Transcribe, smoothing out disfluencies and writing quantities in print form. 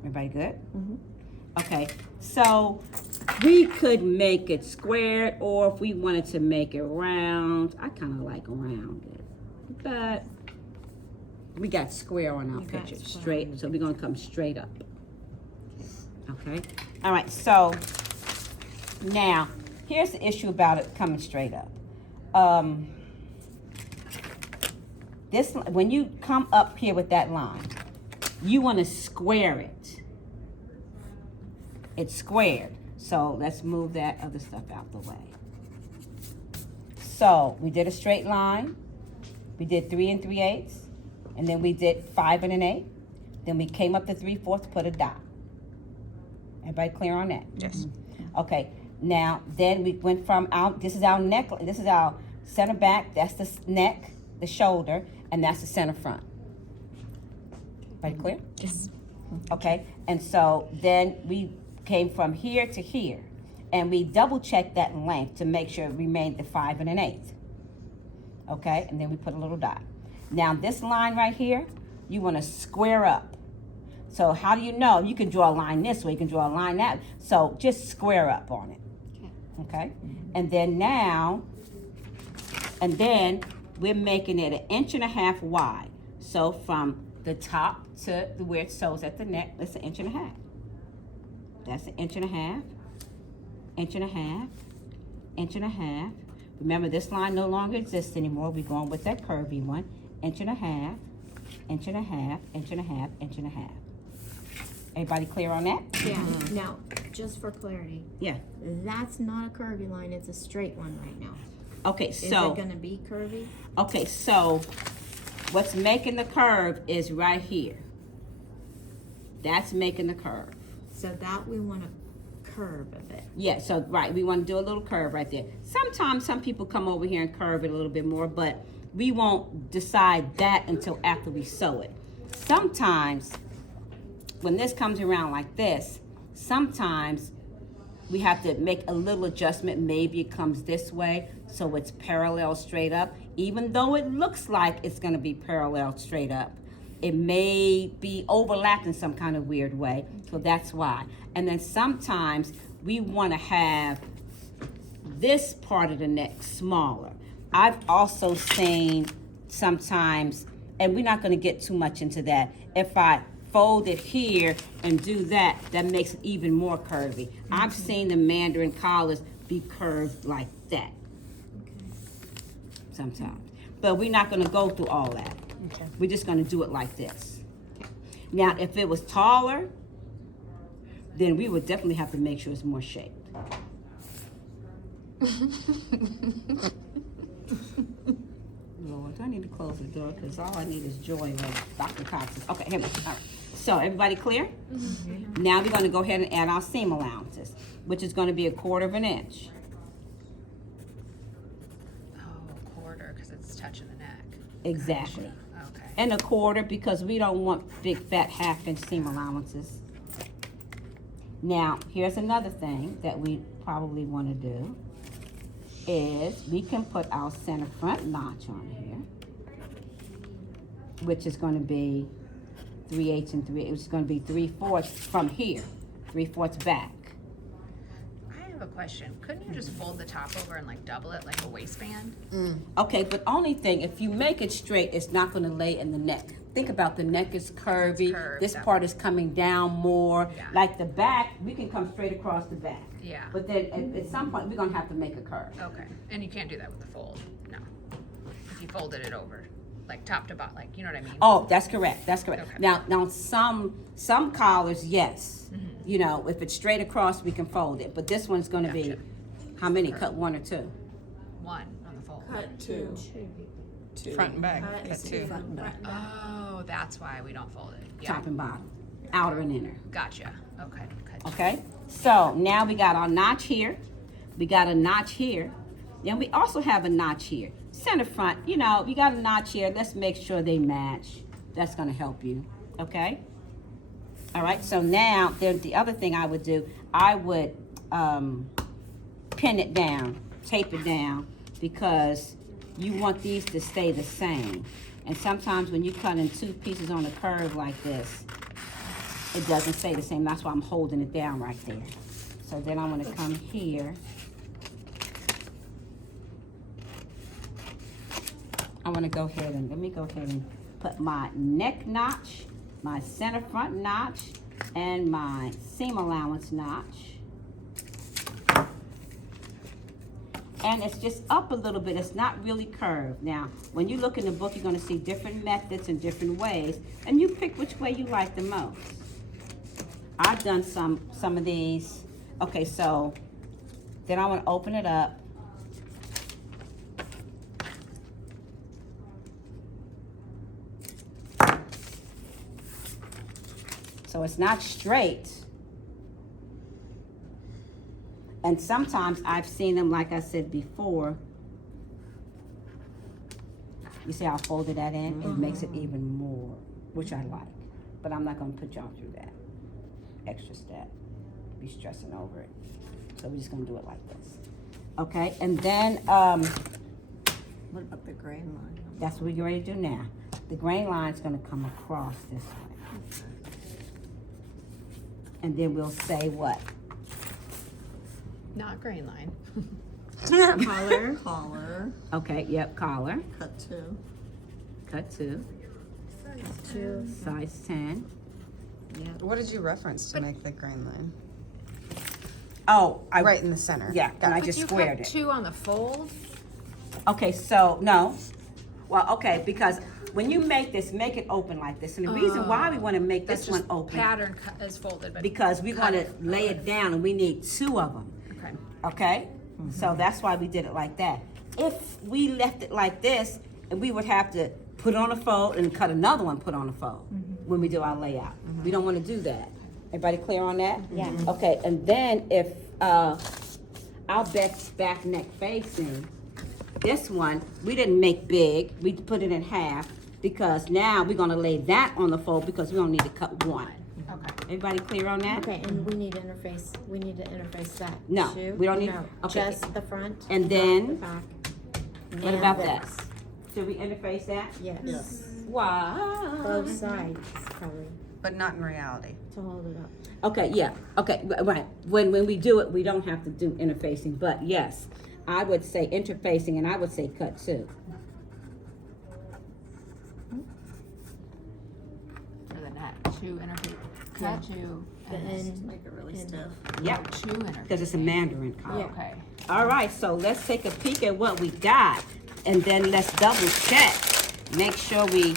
Everybody good? Okay, so we could make it squared, or if we wanted to make it round, I kind of like rounded, but we got square on our picture, straight, so we're gonna come straight up. Okay, all right, so now here's the issue about it coming straight up. This, when you come up here with that line, you want to square it. It's squared. So let's move that other stuff out the way. So we did a straight line. We did 3 3/8, and then we did 5 1/8. Then we came up to 3/4, put a dot. Everybody clear on that? Yes. Okay. Now then we went from our. This is our neck. This is our center back. That's the neck, the shoulder, and that's the center front. Everybody clear? Yes. Okay. And so then we came from here to here, and we double checked that length to make sure it remained the 5 1/8. Okay, and then we put a little dot. Now this line right here, you want to square up. So how do you know? You can draw a line this way, you can draw a line that way. So just square up on it. Okay, and then now, and then we're making it 1.5 inches wide. So from the top to where it sews at the neck, that's 1.5 inches. That's 1.5 inches, 1.5 inches, 1.5 inches. Remember, this line no longer exists anymore. We're going with that curvy one. 1.5 inches, 1.5 inches, 1.5 inches, 1.5 inches. Everybody clear on that? Yeah. Now, just for clarity, Yeah. that's not a curvy line. It's a straight one right now. Okay, Is so it gonna be curvy? okay, so what's making the curve is right here. That's making the curve. So that we want to curve a bit. Yeah, so right, we want to do a little curve right there. Sometimes some people come over here and curve it a little bit more, but we won't decide that until after we sew it. Sometimes when this comes around like this, sometimes we have to make a little adjustment. Maybe it comes this way so it's parallel straight up. Even though it looks like it's going to be parallel straight up, it may be overlapped in some kind of weird way, so that's why. And then sometimes we want to have this part of the neck smaller. I've also seen sometimes, and we're not going to get too much into that, if I fold it here and do that, that makes it even more curvy. I've seen the Mandarin collars be curved like that sometimes. But we're not going to go through all that. Okay. We're just going to do it like this. Now, if it was taller, then we would definitely have to make sure it's more shaped. Lord, I need to close the door because all I need is joy like Dr. Cox's. Okay, here we go. All right. So, everybody clear? Mm-hmm. Now we're going to go ahead and add our seam allowances, which is going to be 1/4 inch. Oh, 1/4 because it's touching the neck. Exactly. Okay. And 1/4 because we don't want big fat 1/2 inch seam allowances. Now, here's another thing that we probably want to do is we can put our center front notch on here, which is going to be 3/8 and 3/8. It's going to be 3/4 from here, 3/4 back. I have a question. Couldn't you just fold the top over and like double it like a waistband? Okay, but only thing, if you make it straight, it's not going to lay in the neck. Think about the neck is curvy. It's curved, This that part is coming down more. Yeah. Like the back, we can come straight across the back. Yeah. But then at some point, we're going to have to make a curve. Okay. And you can't do that with the fold. No. If you folded it over, like top to bottom, like you know what I mean? Oh, that's correct. That's correct. Okay. Now some collars, yes. You know, if it's straight across, we can fold it. But this one's going to be, Gotcha. how many? Cut 1 or 2? One on the fold. Cut Two. two. Front and back. Cut Cut two. front and back. Oh, that's why we don't fold it. Yeah. Top and bottom, outer and inner. Gotcha. Okay. Cut. Okay, so now we got our notch here, we got a notch here, then we also have a notch here. Center front, you know, you got a notch here, let's make sure they match. That's gonna help you, okay? All right, so now, then the other thing I would do, I would pin it down, tape it down, because you want these to stay the same. And sometimes when you cut in 2 pieces on a curve like this, it doesn't stay the same. That's why I'm holding it down right there. So then I'm gonna come here. I wanna go ahead and, let me go ahead and put my neck notch, my center front notch, and my seam allowance notch. And it's just up a little bit. It's not really curved. Now, when you look in the book, you're gonna see different methods and different ways, and you pick which way you like the most. I've done some of these. Okay, so then I wanna open it up. So it's not straight. And sometimes I've seen them, like I said before. You see how I folded that in? It makes it even more, which I like. But I'm not gonna put y'all through that extra step. Be stressing over it. So we're just gonna do it like this. Okay, and then, What about the grain line? that's what we're getting ready to do now. The grain line's gonna come across this way. And then we'll say what? Not grain line. Collar. Collar. Okay, yep, collar, Cut 2. cut 2, 2. size 10. Yep. What did you reference to make the grain line? Oh, I, Right in the center. yeah, and I But just you squared cut it. 2 on the fold. Okay, so, no. Well, okay, because when you make this, make it open like this. And the reason why we want to make That's this one just open, pattern is folded, but because we cut want to lay it down and we need 2 of them. Okay. Okay? So that's why we did it like that. If we left it like this, and we would have to put on a fold and cut another one, put on a fold when we do our layout. We don't want to do that. Everybody clear on that? Yeah. Okay, and then if our back neck facing, this one, we didn't make big. We put it in half because now we're gonna lay that on the fold because we don't need to cut one. Okay. Everybody clear on that? Okay, and we need to interface that. No, too? we don't need- No, okay. just the front. And not then- the back. What and about this. that? Should we interface that? Yes. Why? Both sides, probably, But not in reality. to hold it up. Okay, yeah, okay, right. When we do it, we don't have to do interfacing, but yes, I would say interfacing and I would say cut 2. For the net, 2 interface, cut 2, The and end. Make it really and- stiff. Yep, 2 interface. because it's a Mandarin color. Yeah. Okay. All right, so let's take a peek at what we got, and then let's double check. Make sure we